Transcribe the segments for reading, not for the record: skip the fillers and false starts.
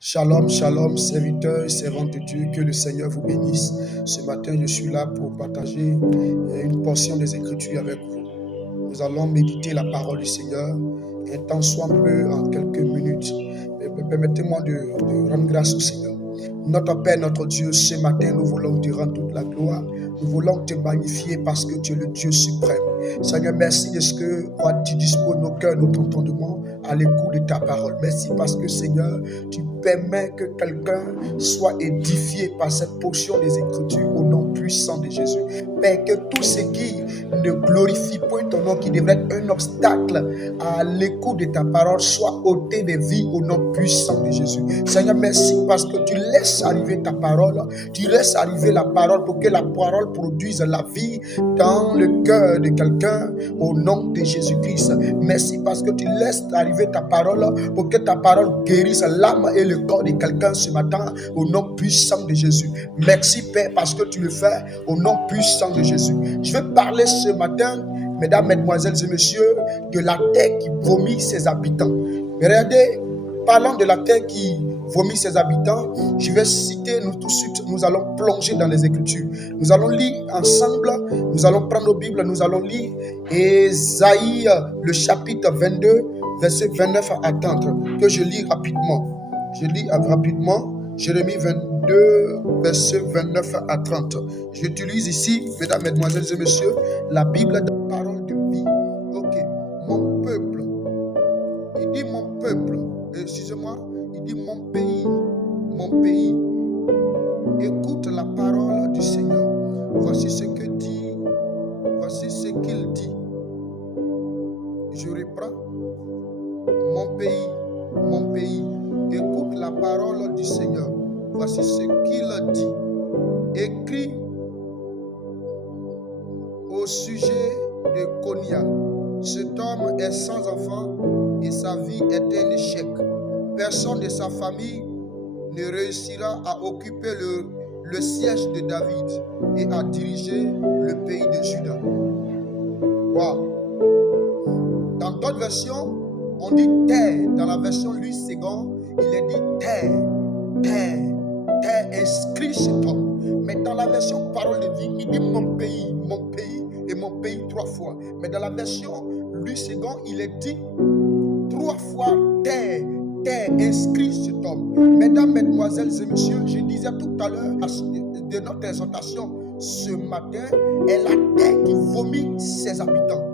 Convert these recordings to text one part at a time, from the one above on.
Shalom, shalom, serviteurs et servantes de Dieu, que le Seigneur vous bénisse. Ce matin, je suis là pour partager une portion des Écritures avec vous. Nous allons méditer la parole du Seigneur, un temps soit peu en quelques minutes. Permettez-moi de rendre grâce au Seigneur. Notre Père, notre Dieu, ce matin, nous voulons te rendre toute la gloire. Nous voulons te magnifier parce que tu es le Dieu suprême. Seigneur, merci de ce que tu disposes nos cœurs, notre entendement à l'écoute de ta parole. Merci parce que, Seigneur, tu permets que quelqu'un soit édifié par cette portion des Écritures au nom puissant de Jésus. Père, que tout ce qui ne glorifie point ton nom, qui devrait être un obstacle à l'écoute de ta parole, soit ôté des vies au nom puissant de Jésus. Seigneur, merci parce que tu laisses arriver ta parole, tu laisses arriver la parole pour que la parole produise la vie dans le cœur de quelqu'un au nom de Jésus-Christ. Merci parce que tu laisses arriver ta parole pour que ta parole guérisse l'âme et le corps de quelqu'un ce matin au nom puissant de Jésus. Merci Père parce que tu le fais au nom puissant de Jésus. Je vais parler ce matin, mesdames, mesdemoiselles et messieurs, de la terre qui vomit ses habitants. Regardez, parlant de la terre qui vomit ses habitants, je vais citer, nous tout de suite, nous allons plonger dans les Écritures. Nous allons lire ensemble, nous allons prendre nos Bibles, nous allons lire Ésaïe, le chapitre 22, verset 29 à 30, que je lis rapidement. Je lis rapidement, Jérémie 22, verset 29 à 30. J'utilise ici, mesdames, mesdemoiselles et messieurs, la Bible de parole de vie. Ok, mon peuple, il dit mon peuple, excusez-moi, il dit mon pays, écoute la parole du Seigneur. Voici ce que dit, voici ce qu'il dit. Je reprends, mon pays, écoute la parole du Seigneur. Voici ce qu'il dit. Écrit au sujet de Konia. Cet homme est sans enfant et sa vie est un échec. Personne de sa famille ne réussira à occuper le siège de David et à diriger le pays de Juda. Wow. Dans d'autres versions, on dit terre. Dans la version Louis II, il est dit terre inscrit chez toi. Mais dans la version parole de vie, il dit mon pays et mon pays 3 fois. Mais dans la version Louis II, il est dit 3 fois terre inscrit chez toi. Mesdames, mesdemoiselles et messieurs, je disais tout à l'heure de notre exhortation ce matin, est la terre qui vomit ses habitants.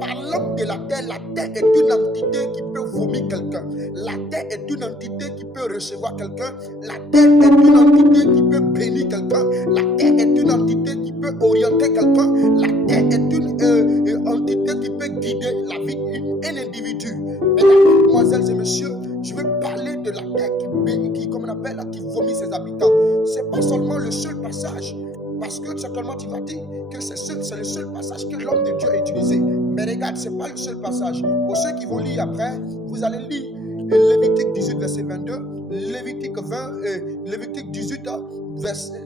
Parlant de la terre est une entité qui peut vomir quelqu'un. La terre est une entité qui peut recevoir quelqu'un. La terre est une entité qui peut bénir quelqu'un. La terre est une entité qui peut orienter quelqu'un. La terre est une entité qui peut guider la vie d'un individu. Mesdames, mesdemoiselles et messieurs, je vais parler de la terre qui vomit ses habitants. Ce n'est pas seulement le seul passage, parce que certainement tu vas dire que c'est le seul passage que l'homme de Dieu a utilisé. Mais regarde, ce n'est pas le seul passage. Pour ceux qui vont lire après, vous allez lire Lévitique 18, verset 22, Lévitique 18, verset.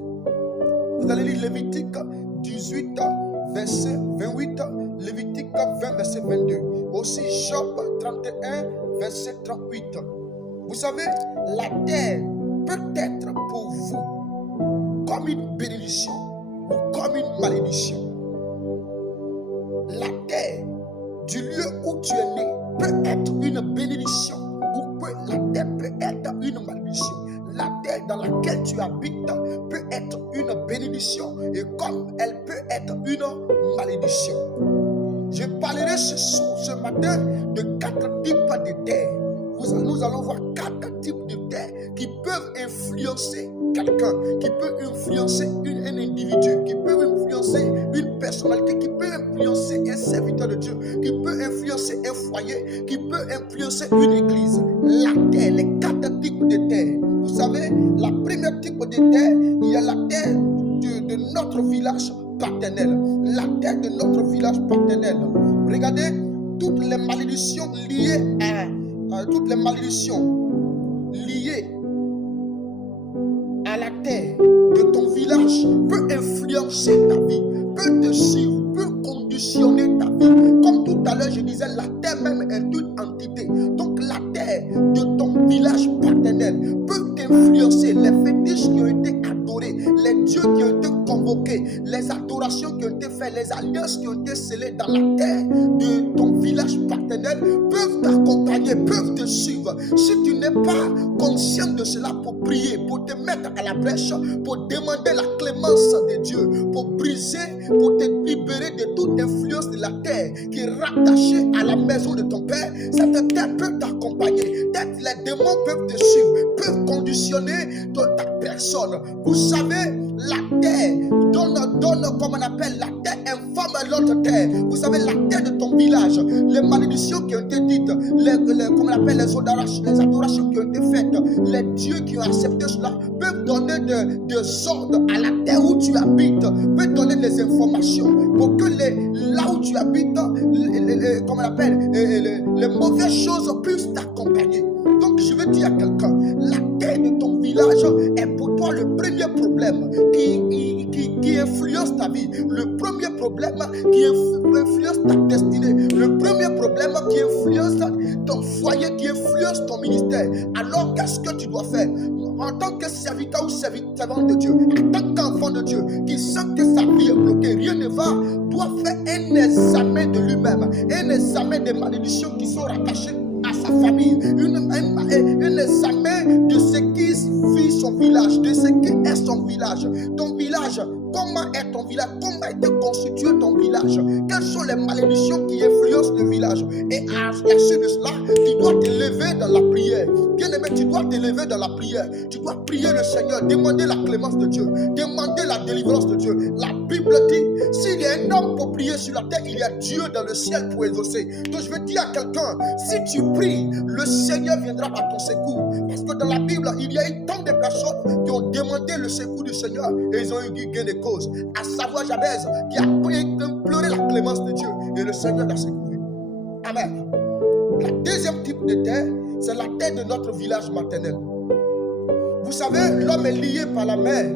Vous allez lire Lévitique 18, verset 28, Lévitique 20, verset 22. Aussi Job 31, verset 38. Vous savez, la terre peut être pour vous comme une bénédiction ou comme une malédiction. La terre du lieu où tu es né peut être une bénédiction ou la terre peut être une malédiction. La terre dans laquelle tu habites peut être une bénédiction et comme elle peut être une malédiction. Je parlerai ce matin de 4 types de terre. Nous allons voir 4 types de terre qui peuvent influencer quelqu'un, qui peut influencer un individu, qui peut influencer une personnalité, qui peut influencer un serviteur de Dieu, qui peut influencer un foyer, qui peut influencer une église. La terre, les 4 types de terre. Vous savez, la première type de terre, il y a la terre de notre village paternel. La terre de notre village paternel. Regardez toutes les malédictions liées à la terre de ton village peut influencer ta vie, peut te suivre, peut conditionner ta vie. Comme tout à l'heure je disais, la terre même est une entité. Donc la terre de ton village paternel peut influencés, les fétiches qui ont été adorés, les dieux qui ont été convoqués, les adorations qui ont été faites, les alliances qui ont été scellées dans la terre de ton village paternel peuvent t'accompagner, peuvent te suivre. Si tu n'es pas conscient de cela, pour prier, pour te mettre à la brèche, pour demander la clémence de Dieu, pour briser, pour te libérer de toute influence de la terre qui est rattachée à la maison de ton père, cette terre peut t'accompagner. Peut-être les démons peuvent te suivre, peuvent conditionner ta personne. Vous savez, la terre donne comme on appelle, la terre informe l'autre terre. Vous savez, la terre de ton village, les malédictions qui ont été dites, comme on appelle les adorations qui ont été faites, les dieux qui ont accepté cela peuvent donner des ordres à la terre où tu habites, peuvent donner des informations pour que là où tu habites, comme on appelle, les mauvaises choses puissent t'accompagner. Donc je veux dire à quelqu'un, la terre de ton village est pour toi le premier problème qui influence ta vie, le premier problème qui influence ta destinée, le premier problème qui influence ton foyer, qui influence ton ministère. Alors qu'est-ce que tu dois faire en tant que serviteur ou servante de Dieu, en tant qu'enfant de Dieu qui sent que sa vie est bloquée, rien ne va, doit faire un examen de lui-même, un examen des malédictions qui sont rattachées à sa famille, un examen de ce qui vit son village, de ce qui est son village. Ton village, comment est ton village? Comment a été constitué ton village? Quelles sont les malédictions qui influencent le village? Et à la suite de cela, tu dois te lever dans la prière. Bien aimé, tu dois te lever dans la prière. Tu dois prier le Seigneur, demander la clémence de Dieu, demander la délivrance de Dieu. La Bible dit, s'il y a un homme pour prier sur la terre, il y a Dieu dans le ciel pour exaucer. Donc je veux dire à quelqu'un, si tu pries, le Seigneur viendra à ton secours. Parce que dans la Bible, il y a eu tant de personnes qui ont demandé le secours du Seigneur et ils ont eu gain de cause. À savoir Jabez qui a imploré la clémence de Dieu et le Seigneur l'a secouru. Amen. La deuxième type de terre, c'est la terre de notre village maternel. Vous savez, l'homme est lié par la mère.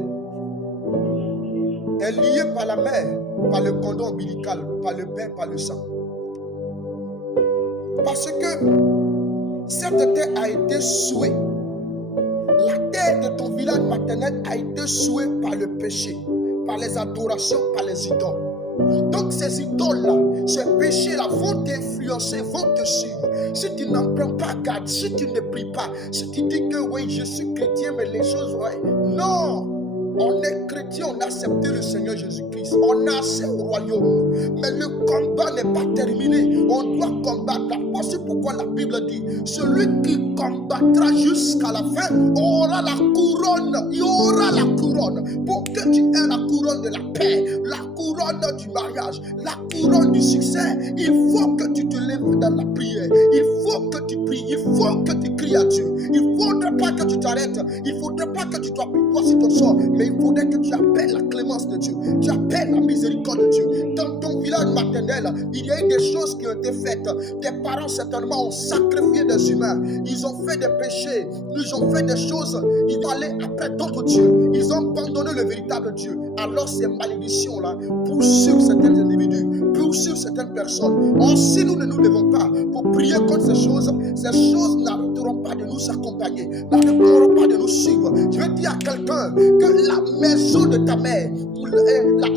Est lié par la mère, par le cordon ombilical, par le père, par le sang. Parce que cette terre a été souillée. La terre de ton village maternel a été souillée par le péché, par les adorations, par les idoles. Donc ces idoles-là, ces péchés-là vont t'influencer, vont te suivre. Si tu n'en prends pas garde, si tu ne pries pas, si tu dis que oui, je suis chrétien, mais les choses, ouais. Non! On est chrétien, on a accepté le Seigneur Jésus-Christ. On a accès au royaume. Mais le combat n'est pas terminé. On doit combattre. C'est pourquoi la Bible dit, celui qui combattra jusqu'à la fin aura la couronne. Il aura la couronne. Pour que tu aies la couronne de la paix, la couronne du mariage, la couronne du succès, il faut que tu te lèves dans la prière. Il faut que tu pries. Il faut que tu cries à Dieu. Il ne faudrait pas que tu t'arrêtes. Il ne faudrait pas que tu t'appuies toi sur ton sort. Mais il faudrait que tu appelles la clémence de Dieu. Tu appelles la miséricorde de Dieu. Dans ton village maternel, il y a eu des choses qui ont été faites. Tes parents certainement ont sacrifié des humains. Ils ont fait des péchés. Ils ont fait des choses. Ils ont allé après d'autres dieux. Ils ont abandonné le véritable Dieu. Alors ces malédictions-là poursuivent certains individus, poursuivent certaines personnes. Or, si nous ne nous levons pas pour prier contre ces choses n'arrêteront pas de nous accompagner, n'arrêteront pas de nous suivre. Je veux dire à quelqu'un que la maison de ta mère, la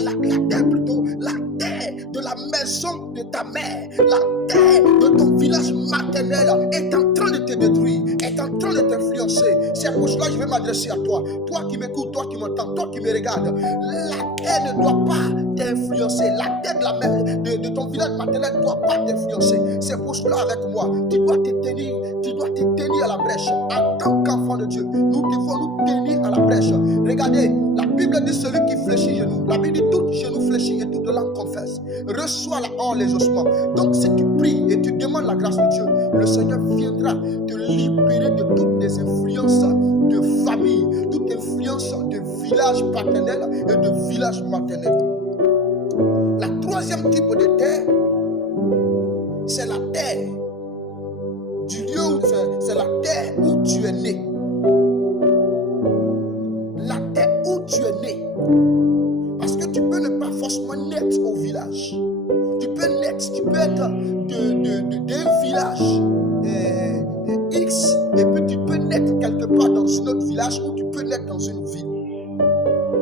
terre plutôt, la terre de la maison de ta mère, la terre de ton village maternel est en train de te détruire, est en train de t'influencer. C'est pour cela que je vais m'adresser à toi, toi qui m'écoutes, toi qui m'entends, toi qui me regardes. La terre ne doit pas t'influencer. La terre de ton village maternel ne doit pas t'influencer. C'est pour cela avec moi, tu dois te tenir à la brèche. En tant qu'enfant de Dieu, nous devons nous tenir à la brèche. Regardez, la Bible dit celui qui fléchit genou. La Bible dit tout genou fléchit et toute langue confesse. Reçois la honte, les ossements. Donc si tu pries et tu demandes la grâce de Dieu, le Seigneur viendra te libérer de toutes les influences de famille, toute influence de village paternel et de village maternel. La troisième type de terre, c'est la terre du lieu où c'est la terre où tu es né. La terre où tu es né. Parce que tu peux ne pas forcément naître au village. Tu peux être d'un village X, et puis tu peux naître quelque part pas dans un autre village ou tu peux naître dans une ville.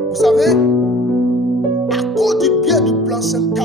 Vous savez, à cause du pied du placenta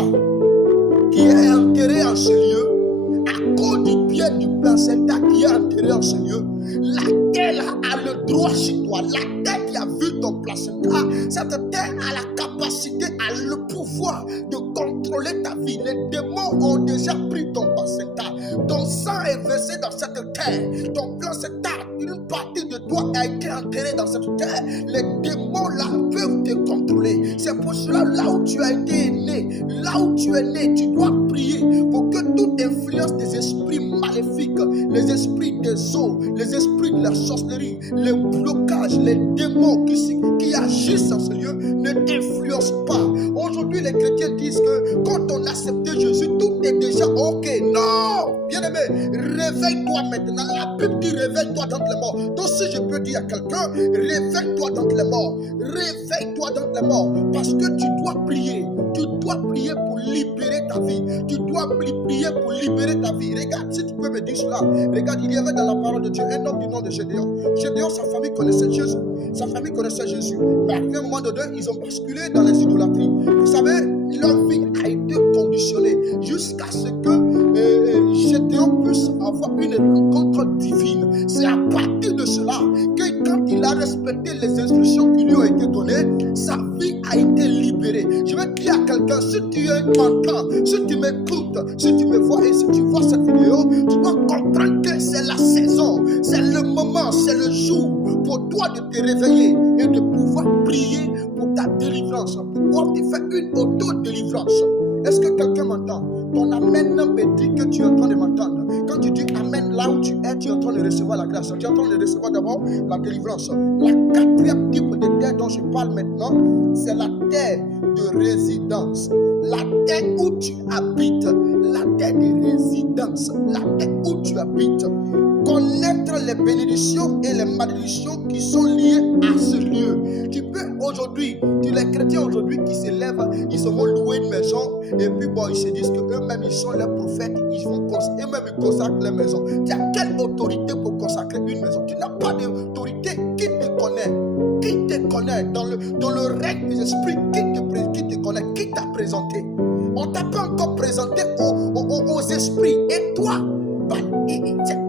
qui est enterré en ce lieu, à cause du pied du placenta qui est enterré en ce lieu, la terre a le droit sur toi. La terre qui a vu ton placenta, cette terre a la capacité, a le pouvoir de contrôler ta vie. Les démons ont déjà pris ton placenta. Ton sang est versé dans cette terre. Ton placenta, une partie de toi a été enterrée dans cette terre. Les démons là peuvent te contrôler. C'est pour cela, là où tu as été né, là où tu es né, tu dois prier pour que toute influence des esprits maléfiques, les esprits des eaux, les esprits de la sorcellerie, les blocages, les démons qui agissent dans ce lieu ne t'influencent pas. Aujourd'hui, les chrétiens disent que quand on a accepté Jésus, tout est déjà ok. Non! Bien-aimé, réveille-toi maintenant. La Bible dit réveille-toi d'entre les morts. Donc si je peux dire à quelqu'un, réveille-toi d'entre les morts. Réveille-toi d'entre les morts. Parce que tu dois prier. Tu dois prier pour libérer ta vie. Tu dois prier pour libérer ta vie. Regarde, si tu peux me dire cela. Regarde, il y avait dans la parole de Dieu un homme du nom de Gédéon. Gédéon, sa famille connaissait Jésus. Sa famille connaissait Jésus. Mais à un moment donné, ils ont basculé dans les idolâtries. Vous savez, leur vie a été conditionnée jusqu'à ce que Gédéon puisse avoir une rencontre divine. C'est à partir de cela que quand il a respecté les instructions qui lui ont été données, sa vie a été libérée. Je vais dire à quelqu'un, si tu es content, si tu m'écoutes, si tu me vois et si tu vois cette vidéo, tu dois comprendre que c'est la saison, c'est le moment, c'est le jour pour toi de te réveiller et de pouvoir prier pour ta délivrance, pour pouvoir te faire une auto-délivrance. Est-ce que quelqu'un m'entend? Ton amen me dit que tu es en train de m'entendre. Quand tu dis amen là où tu es en train de recevoir la grâce. Tu es en train de recevoir d'abord la délivrance. La quatrième type de terre dont je parle maintenant, c'est la terre de résidence. La terre où tu habites. La terre de résidence. La terre où tu habites. Connaître les bénédictions et les malédictions qui sont liées à ce lieu. Tu peux aujourd'hui, les chrétiens aujourd'hui qui se lèvent, ils se vont louer une maison et puis bon, ils se disent qu'eux-mêmes ils sont les prophètes, eux-mêmes ils consacrent les maisons. Tu as quelle autorité pour consacrer une maison? Tu n'as pas d'autorité. Qui te connaît? Qui te connaît dans le règne des esprits? Qui te connaît? Qui t'a présenté? On t'a pas encore présenté aux esprits. Et toi,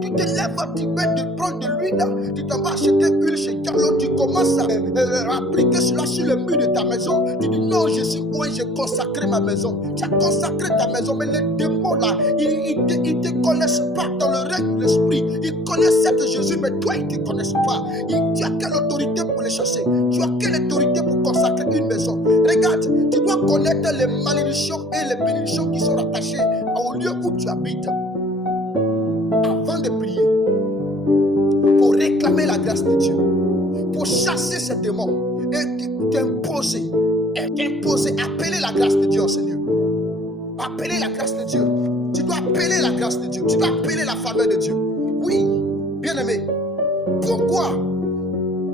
tu te lèves, tu vas te prendre de l'huile, tu t'en vas acheter huile chez Carlo, tu commences à appliquer cela sur le mur de ta maison. Tu dis non, je suis où j'ai consacré ma maison. Tu as consacré ta maison, mais les démons là, ils ne te connaissent pas dans le règne de l'esprit. Ils connaissent certes Jésus, mais toi, ils ne te connaissent pas. Tu as quelle autorité pour les chasser? Tu as quelle autorité pour consacrer une maison? Regarde, tu dois connaître les malédictions et les bénédictions qui sont attachées au lieu où tu habites. Avant de prier, pour réclamer la grâce de Dieu, pour chasser ces démons et t'imposer, appeler la grâce de Dieu en ce lieu. Appeler la grâce de Dieu. Tu dois appeler la grâce de Dieu. Tu dois appeler la faveur de Dieu. Oui, bien-aimé. Pourquoi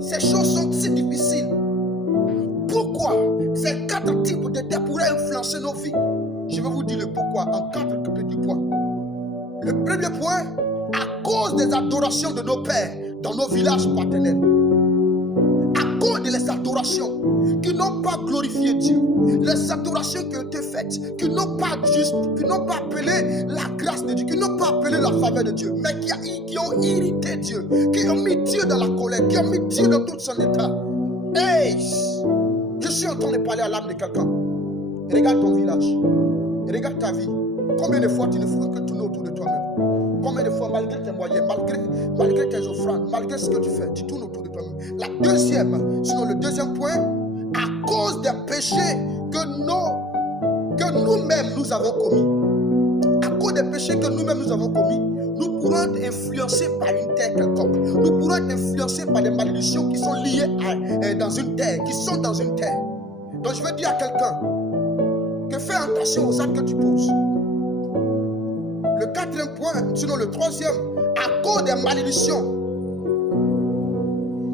ces choses sont si difficiles? Pourquoi ces 4 types de terres pourraient influencer nos vies? Je vais vous dire le pourquoi en 4 petits points. Le premier point, à cause des adorations de nos pères dans nos villages paternels. À cause de les adorations qui n'ont pas glorifié Dieu. Les adorations qui ont été faites, qui n'ont pas appelé la grâce de Dieu, qui n'ont pas appelé la faveur de Dieu, mais qui ont irrité Dieu, qui ont mis Dieu dans la colère, qui ont mis Dieu dans tout son état. Hey! Je suis en train de parler à l'âme de quelqu'un. Regarde ton village. Regarde ta vie. Combien de fois tu ne feras que tourner autour de toi-même? Combien de fois, malgré tes moyens, malgré tes offrandes, malgré ce que tu fais, tu tournes autour de toi-même? Le deuxième point, à cause des péchés que nous-mêmes nous avons commis. À cause des péchés que nous-mêmes nous avons commis, nous pourrons être influencés par une terre quelconque. Nous pourrons être influencés par des malédictions qui sont liées dans une terre, qui sont dans une terre. Donc je veux dire à quelqu'un que fais attention aux actes que tu poses. Le 4e point, sinon le 3e, à cause des malédictions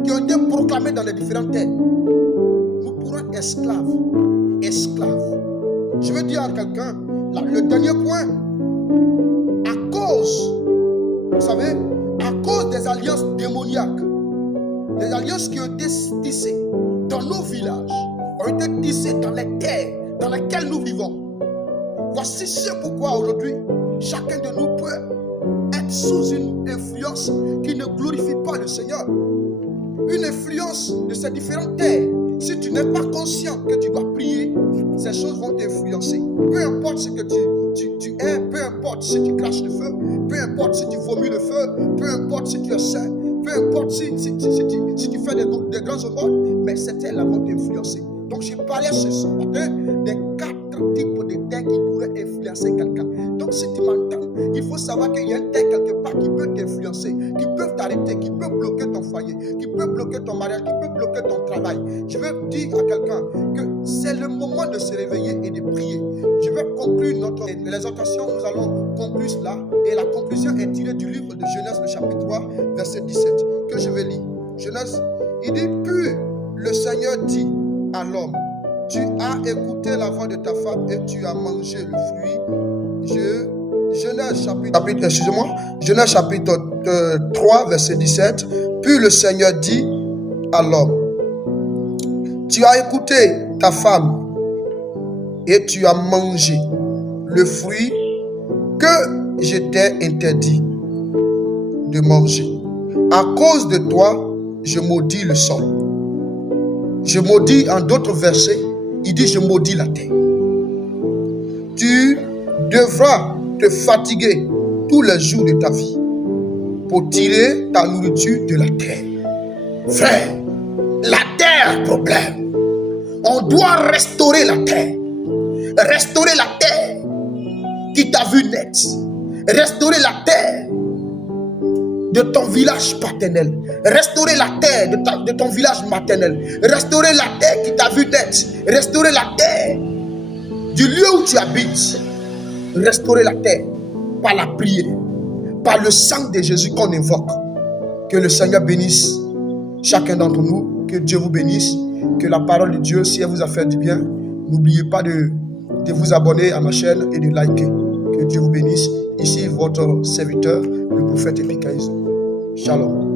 qui ont été proclamées dans les différentes terres, nous pourrons être esclaves. Je veux dire à quelqu'un, le dernier point, à cause, vous savez, à cause des alliances démoniaques Les alliances qui ont été tissées dans nos villages ont été tissées dans les terres dans lesquelles nous vivons. Voici ce pourquoi aujourd'hui, chacun de nous peut être sous une influence qui ne glorifie pas le Seigneur. Une influence de ces différentes terres. Si tu n'es pas conscient que tu dois prier, ces choses vont t'influencer. Peu importe ce que tu es, peu importe si tu craches le feu, peu importe si tu vomis le feu, peu importe si tu es saint, peu importe si tu fais des grands œuvres, mais ces terres-là vont t'influencer. Donc je parlais ce matin des 4 types de terres qui pourraient influencer quelqu'un. Donc si tu m'entends, il faut savoir qu'il y a une terre quelque part qui peut t'influencer, qui peut t'arrêter, qui peut bloquer ton foyer, qui peut bloquer ton mariage, qui peut bloquer ton travail. Je veux dire à quelqu'un que c'est le moment de se réveiller et de prier. Je vais conclure notre exhortation, nous allons conclure cela. Et la conclusion est tirée du livre de Genèse, le chapitre 3, verset 17, que je vais lire. Genèse, il dit, puis le Seigneur dit à l'homme, tu as écouté la voix de ta femme et tu as mangé le fruit. Genèse chapitre 3, verset 17. Puis le Seigneur dit à l'homme, tu as écouté ta femme et tu as mangé le fruit que je t'ai interdit de manger. À cause de toi, je maudis le sol. Je maudis, en d'autres versets, il dit je maudis la terre. Tu devras te fatiguer tous les jours de ta vie pour tirer ta nourriture de la terre. Frère, la terre, problème. On doit restaurer la terre. Restaurer la terre qui t'a vu net. Restaurer la terre de ton village paternel. Restaurer la terre de ton village maternel. Restaurer la terre qui t'a vu net. Restaurer la terre du lieu où tu habites. Restaurer la terre par la prière, par le sang de Jésus qu'on invoque. Que le Seigneur bénisse chacun d'entre nous. Que Dieu vous bénisse. Que la parole de Dieu, si elle vous a fait du bien, n'oubliez pas de vous abonner à ma chaîne et de liker. Que Dieu vous bénisse. Ici votre serviteur, le prophète Epikaïs. Shalom.